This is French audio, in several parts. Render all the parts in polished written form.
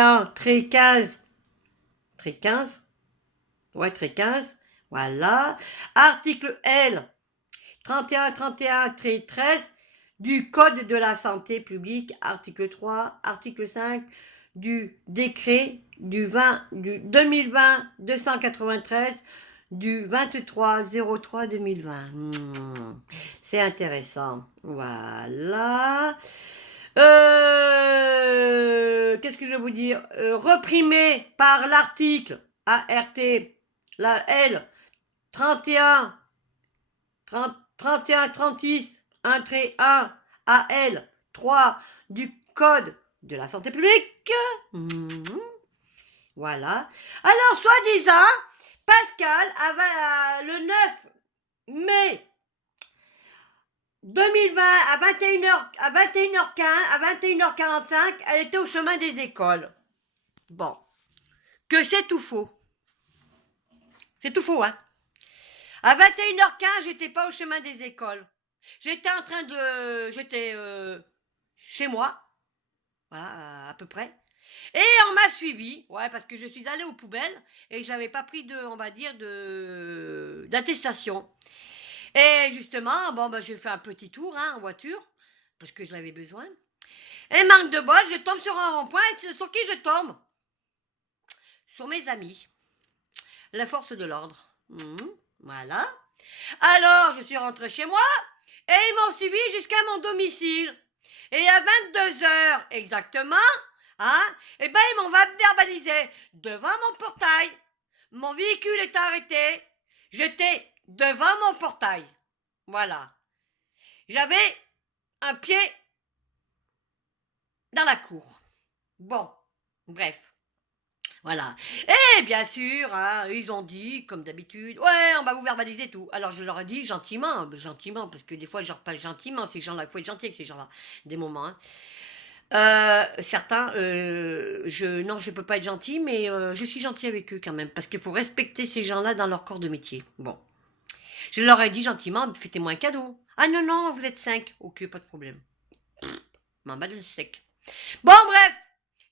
15, trait 15, ouais, trait 15, voilà. Article L 31 trait 13 du Code de la santé publique, article 3, article 5 du décret du 2020 293 du 23/03/2020. C'est intéressant. Voilà. Qu'est-ce que je vais vous dire, reprimé par l'article ART, la L 31 36 1 trait 1 AL 3 du Code de la santé publique. Voilà. Alors, soi-disant, Pascal avait le 9 mai 2020 à 21h15, à 21h45, elle était au chemin des écoles. Bon. Que c'est tout faux. C'est tout faux, hein. À 21h15, j'étais pas au chemin des écoles. J'étais chez moi. Voilà, à peu près. Et on m'a suivi, ouais, parce que je suis allée aux poubelles et j'avais pas pris d'attestation. Et justement, bon, j'ai fait un petit tour en voiture, parce que je l'avais besoin. Et manque de bol, je tombe sur un rond-point, et sur qui je tombe? Sur mes amis. La force de l'ordre. Voilà. Alors, je suis rentrée chez moi, et ils m'ont suivi jusqu'à mon domicile. Et à 22h exactement, ils m'ont verbalisé devant mon portail. Mon véhicule est arrêté. J'étais devant mon portail. Voilà. J'avais un pied dans la cour. Bon, bref. Voilà. Et bien sûr, ils ont dit, comme d'habitude, ouais, on va vous verbaliser tout. Alors je leur ai dit gentiment, parce que des fois je leur parle gentiment, ces gens-là, il faut être gentil avec ces gens-là, des moments. Certains, non, je peux pas être gentil, mais je suis gentil avec eux quand même, parce qu'il faut respecter ces gens-là dans leur corps de métier. Bon. Je leur ai dit gentiment, faites-moi un cadeau. Ah non, non, vous êtes 5. Ok, pas de problème. M'en bats le steak. Bon, bref,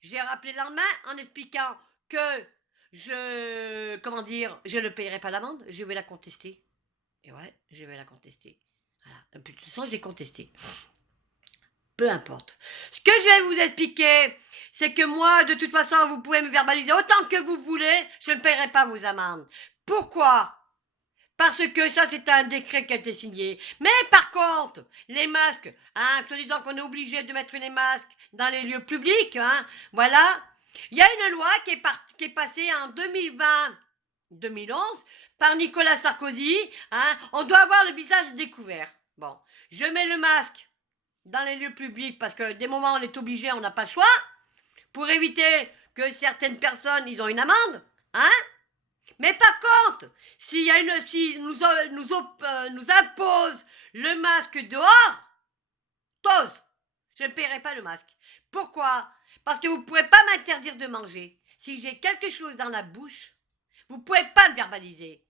j'ai rappelé le lendemain en expliquant que je ne payerai pas l'amende, je vais la contester. Et ouais, je vais la contester. Voilà. De toute façon, je l'ai contestée. Peu importe. Ce que je vais vous expliquer, c'est que moi, de toute façon, vous pouvez me verbaliser autant que vous voulez, je ne paierai pas vos amendes. Pourquoi ? Parce que ça, c'est un décret qui a été signé. Mais par contre, les masques, se disant qu'on est obligé de mettre les masques dans les lieux publics, voilà. Il y a une loi qui est passée en 2020-2011 par Nicolas Sarkozy. On doit avoir le visage découvert. Bon, je mets le masque dans les lieux publics parce que des moments où on est obligé, on n'a pas le choix. Pour éviter que certaines personnes, ils ont une amende. Mais par contre, s'il nous impose le masque dehors, t'oses, je ne paierai pas le masque. Pourquoi ? Parce que vous ne pourrez pas m'interdire de manger. Si j'ai quelque chose dans la bouche, vous ne pouvez pas me verbaliser.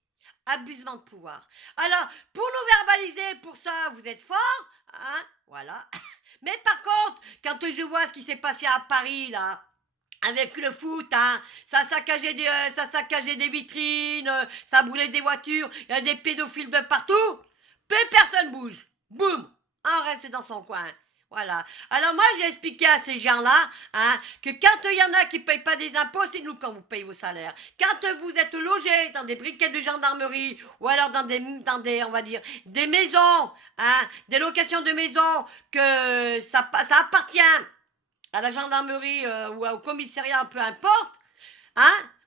Abusement de pouvoir. Alors, pour nous verbaliser, pour ça, vous êtes fort, voilà. Mais par contre, quand je vois ce qui s'est passé à Paris, là, avec le foot, ça saccagait des vitrines, ça brûlait des voitures, il y a des pédophiles de partout. Plus personne bouge. Boum, on reste dans son coin. Voilà. Alors moi, j'ai expliqué à ces gens-là, que quand il y en a qui ne payent pas des impôts, c'est nous quand vous payez vos salaires. Quand vous êtes logés dans des briquets de gendarmerie, ou alors dans des on va dire, des maisons, des locations de maisons, que ça appartient à la gendarmerie ou au commissariat, peu importe,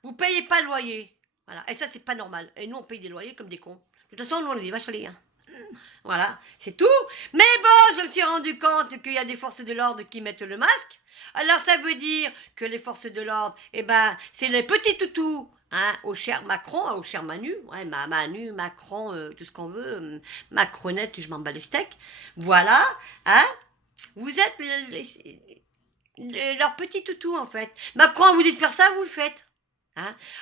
vous payez pas le loyer. Voilà. Et ça, c'est pas normal. Et nous, on paye des loyers comme des cons. De toute façon, nous, on est des vaches à lait. Voilà, c'est tout. Mais bon, je me suis rendu compte qu'il y a des forces de l'ordre qui mettent le masque. Alors, ça veut dire que les forces de l'ordre, c'est les petits toutous. Au cher Macron, au cher Manu, Manu, Macron, tout ce qu'on veut, Macronette, je m'en bats les steaks. Voilà, vous êtes leur petit toutou en fait. Macron vous dit de faire ça, vous le faites.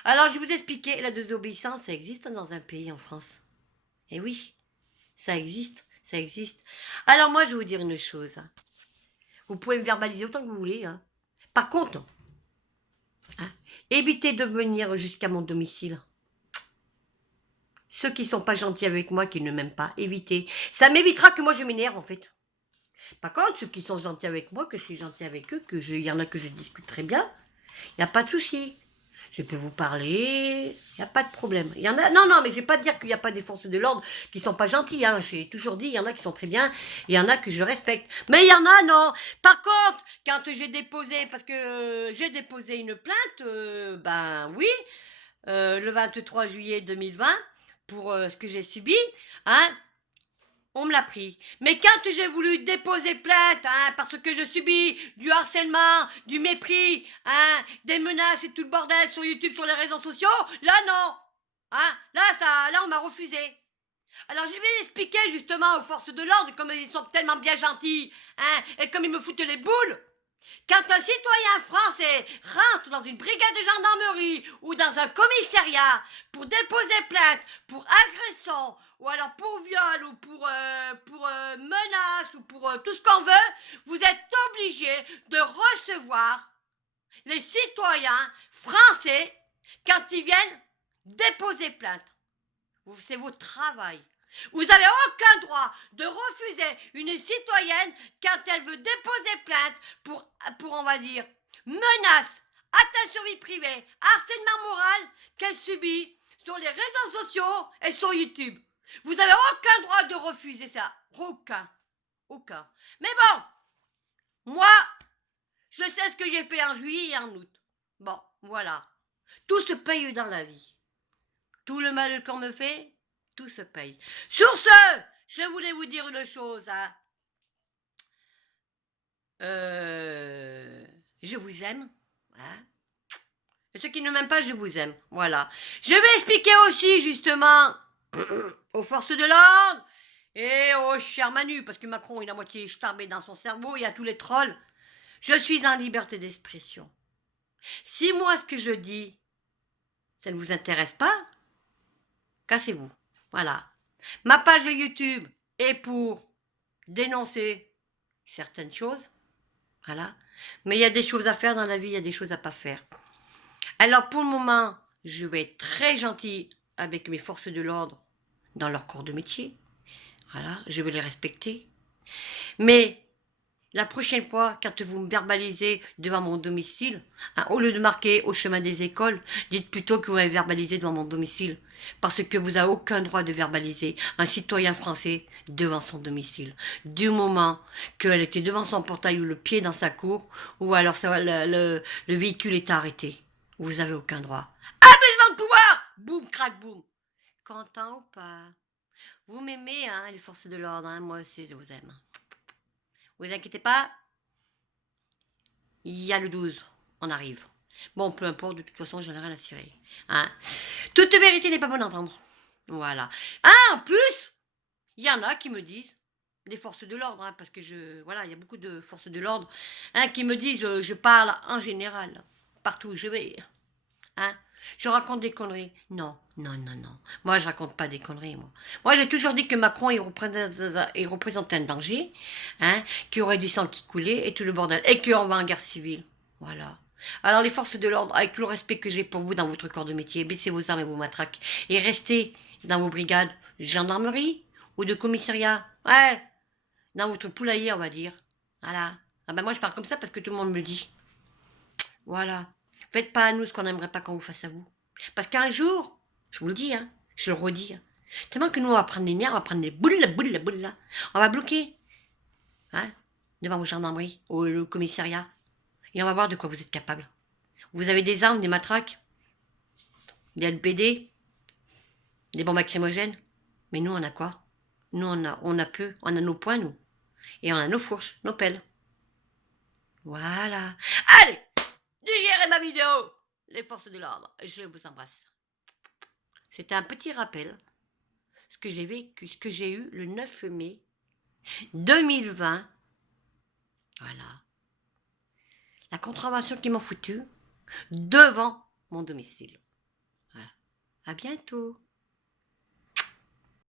Alors je vais vous expliquer, la désobéissance, ça existe dans un pays en France. Et oui, ça existe, ça existe. Alors moi je vais vous dire une chose. Vous pouvez me verbaliser autant que vous voulez. Par contre, évitez de venir jusqu'à mon domicile. Ceux qui sont pas gentils avec moi, qui ne m'aiment pas, évitez. Ça m'évitera que moi je m'énerve en fait. Par contre, ceux qui sont gentils avec moi, que je suis gentil avec eux, il y en a que je discute très bien, il n'y a pas de souci. Je peux vous parler, il n'y a pas de problème. Il y en a, non, mais je ne vais pas dire qu'il n'y a pas des forces de l'ordre qui ne sont pas gentilles. Hein. J'ai toujours dit, il y en a qui sont très bien, il y en a que je respecte. Mais il y en a, non. Par contre, quand j'ai déposé, parce que j'ai déposé une plainte, ben oui, le 23 juillet 2020, pour ce que j'ai subi, hein, on me l'a pris. Mais quand j'ai voulu déposer plainte, hein, parce que je subis du harcèlement, du mépris, hein, des menaces et tout le bordel sur YouTube, sur les réseaux sociaux, là non. Hein, là on m'a refusé. Alors je vais expliquer justement aux forces de l'ordre, comme ils sont tellement bien gentils, hein, et comme ils me foutent les boules. Quand un citoyen français rentre dans une brigade de gendarmerie ou dans un commissariat pour déposer plainte pour agression ou alors pour viol ou pour menace ou pour tout ce qu'on veut, vous êtes obligé de recevoir les citoyens français quand ils viennent déposer plainte. C'est votre travail. Vous n'avez aucun droit de refuser une citoyenne quand elle veut déposer plainte pour on va dire, menace, atteinte sur vie privée, harcèlement moral qu'elle subit sur les réseaux sociaux et sur YouTube. Vous n'avez aucun droit de refuser ça. Aucun. Mais bon, moi, je sais ce que j'ai fait en juillet et en août. Bon, voilà. Tout se paye dans la vie. Tout le mal qu'on me fait, tout se paye. Sur ce, je voulais vous dire une chose. Hein. Je vous aime. Hein. Et ceux qui ne m'aiment pas, je vous aime. Voilà. Je vais expliquer aussi, justement, aux forces de l'ordre et au cher Manu, parce que Macron, il a moitié starbé dans son cerveau, il y a tous les trolls. Je suis en liberté d'expression. Si moi, ce que je dis, ça ne vous intéresse pas, cassez-vous. Voilà. Ma page de YouTube est pour dénoncer certaines choses. Voilà. Mais il y a des choses à faire dans la vie, il y a des choses à pas faire. Alors pour le moment, je vais être très gentil avec mes forces de l'ordre dans leur corps de métier. Voilà, je vais les respecter. Mais la prochaine fois, quand vous me verbalisez devant mon domicile, hein, au lieu de marquer au chemin des écoles, dites plutôt que vous m'avez verbalisé devant mon domicile. Parce que vous n'avez aucun droit de verbaliser un citoyen français devant son domicile. Du moment qu'elle était devant son portail ou le pied dans sa cour, ou alors le véhicule est arrêté. Vous n'avez aucun droit. Abaissement de pouvoir. Boum, crac, boum. Content ou pas? Vous m'aimez, hein, les forces de l'ordre, hein, moi aussi je vous aime. Vous inquiétez pas, il y a le 12, on arrive. Bon, peu importe, de toute façon, j'en ai rien à cirer. Hein. Toute vérité n'est pas bonne à entendre. Voilà. Ah, en plus, il y en a qui me disent, des forces de l'ordre, hein, parce que voilà, il y a beaucoup de forces de l'ordre, hein, qui me disent, je parle en général, partout où je vais. Hein. Je raconte des conneries. Non. Moi, je raconte pas des conneries, moi. Moi, j'ai toujours dit que Macron, il représente un danger, hein, qu'il y aurait du sang qui coulait et tout le bordel. Et qu'on va en guerre civile. Voilà. Alors, les forces de l'ordre, avec le respect que j'ai pour vous dans votre corps de métier, baissez vos armes et vos matraques. Et restez dans vos brigades de gendarmerie ou de commissariat. Ouais. Dans votre poulailler, on va dire. Voilà. Ah ben, moi, je parle comme ça parce que tout le monde me le dit. Voilà. Faites pas à nous ce qu'on n'aimerait pas qu'on vous fasse à vous. Parce qu'un jour, je vous le dis, hein, je le redis, hein, tellement que nous, on va prendre les nerfs, on va prendre les boules, là. On va bloquer, hein, devant vos gendarmeries, au commissariat. Et on va voir de quoi vous êtes capable. Vous avez des armes, des matraques, des LBD, des bombes lacrymogènes. Mais nous, on a quoi? Nous, on a peu. On a nos poings, nous. Et on a nos fourches, nos pelles. Voilà. Allez! Digérez ma vidéo, les forces de l'ordre. Je vous embrasse. C'était un petit rappel, ce que j'ai vécu, ce que j'ai eu le 9 mai 2020. Voilà. La contravention qu'ils m'ont foutue devant mon domicile. Voilà. À bientôt.